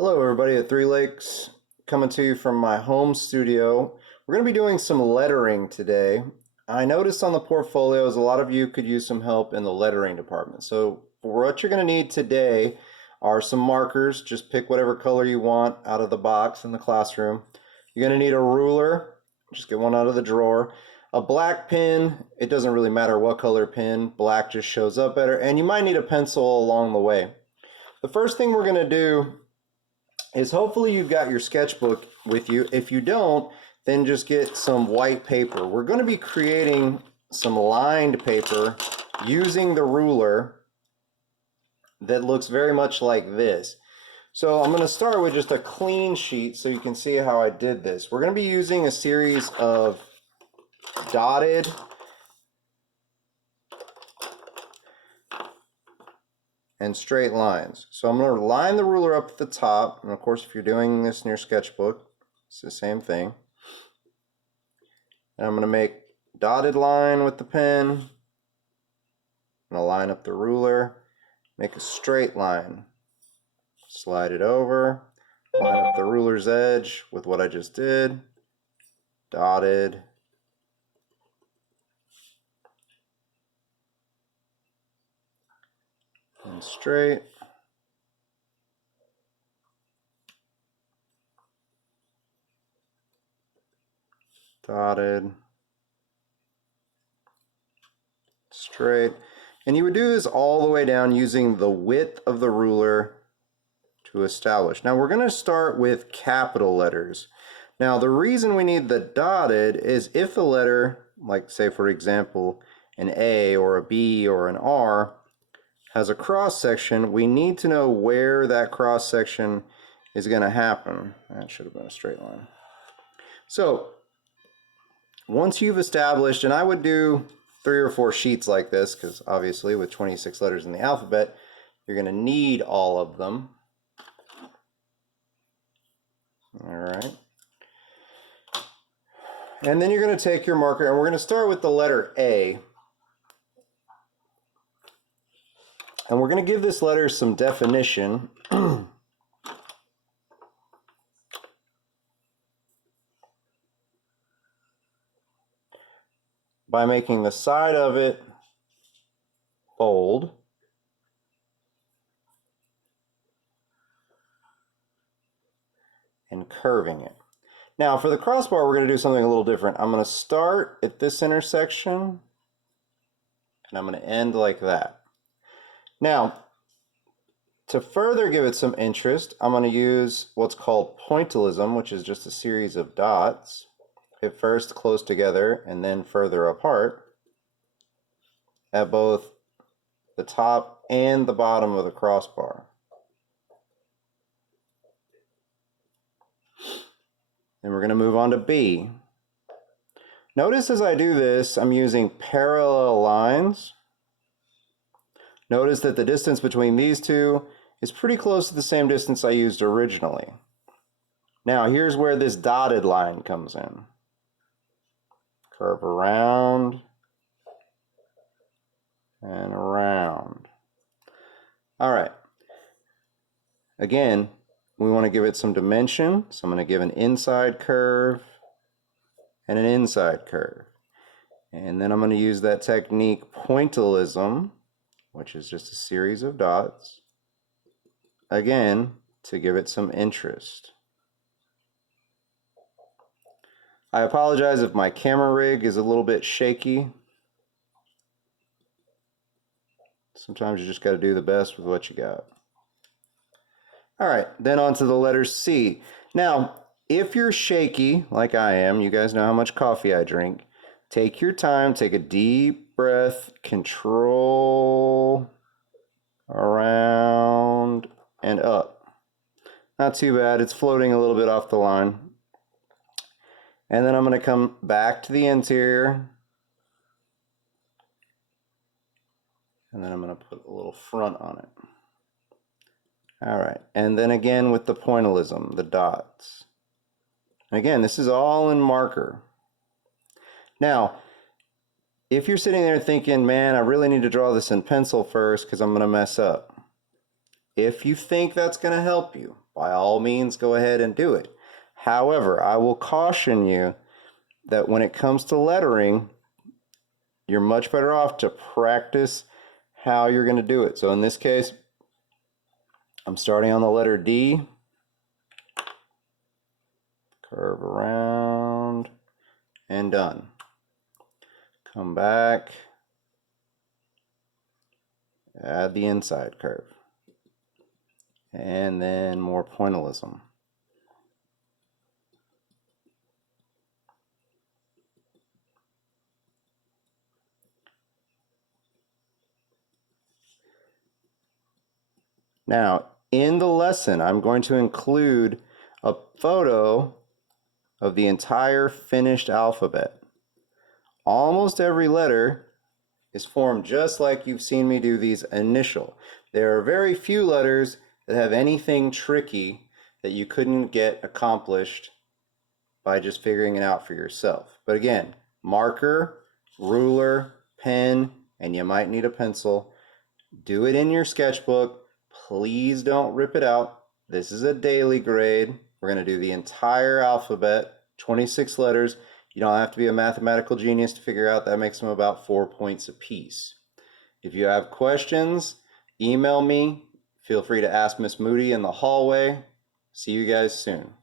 Hello, everybody at Three Lakes, coming to you from my home studio. We're going to be doing some lettering today. I noticed on the portfolios a lot of you could use some help in the lettering department. So, what you're going to need today are some markers. Just pick whatever color you want out of the box in the classroom. You're going to need a ruler, just get one out of the drawer. A black pen, it doesn't really matter what color pen, black just shows up better. And you might need a pencil along the way. The first thing we're going to do is hopefully you've got your sketchbook with you. If you don't, then just get some white paper. We're going to be creating some lined paper using the ruler that looks very much like this. So I'm going to start with just a clean sheet so you can see how I did this. We're going to be using a series of dotted and straight lines. So I'm going to line the ruler up at the top, and of course if you're doing this in your sketchbook, it's the same thing. And I'm going to make a dotted line with the pen. I'm going to line up the ruler, make a straight line, slide it over, line up the ruler's edge with what I just did, dotted, and straight. Dotted, straight. And you would do this all the way down using the width of the ruler to establish. Now we're going to start with capital letters. Now the reason we need the dotted is if the letter, like say for example, an A or a B or an R, has a cross section, we need to know where that cross section is going to happen. That should have been a straight line. So once you've established, and I would do 3 or 4 sheets like this, because obviously with 26 letters in the alphabet, you're going to need all of them. All right. And then you're going to take your marker, and we're going to start with the letter A. And we're going to give this letter some definition. By making the side of it bold. And curving it. Now for the crossbar, we're going to do something a little different. I'm going to start at this intersection, and I'm going to end like that. Now, to further give it some interest, I'm going to use what's called pointillism, which is just a series of dots, at first close together and then further apart, at both the top and the bottom of the crossbar. Then we're going to move on to B. Notice as I do this, I'm using parallel lines. Notice that the distance between these two is pretty close to the same distance I used originally. Now here's where this dotted line comes in. Curve around and around. All right. Again, we want to give it some dimension, so I'm going to give an inside curve and an inside curve. And then I'm going to use that technique pointillism, which is just a series of dots, again, to give it some interest. I apologize if my camera rig is a little bit shaky. Sometimes you just got to do the best with what you got. All right, then on to the letter C. Now, if you're shaky, like I am, you guys know how much coffee I drink, take your time, take a deep breath, control around and up. Not too bad, it's floating a little bit off the line. And then I'm going to come back to the interior. And then I'm going to put a little front on it. All right, and then again with the pointillism, the dots. And again, this is all in marker. Now, if you're sitting there thinking, man, I really need to draw this in pencil first because I'm going to mess up. If you think that's going to help you, by all means, go ahead and do it. However, I will caution you that when it comes to lettering, you're much better off to practice how you're going to do it. So in this case, I'm starting on the letter D, curve around, and done. Come back, add the inside curve, and then more pointillism. Now, in the lesson, I'm going to include a photo of the entire finished alphabet. Almost every letter is formed just like you've seen me do these initial. There are very few letters that have anything tricky that you couldn't get accomplished by just figuring it out for yourself. But again, marker, ruler, pen, and you might need a pencil. Do it in your sketchbook. Please don't rip it out. This is a daily grade. We're going to do the entire alphabet, 26 letters. You don't have to be a mathematical genius to figure out that makes them about 4 points apiece. If you have questions, email me. Feel free to ask Miss Moody in the hallway. See you guys soon.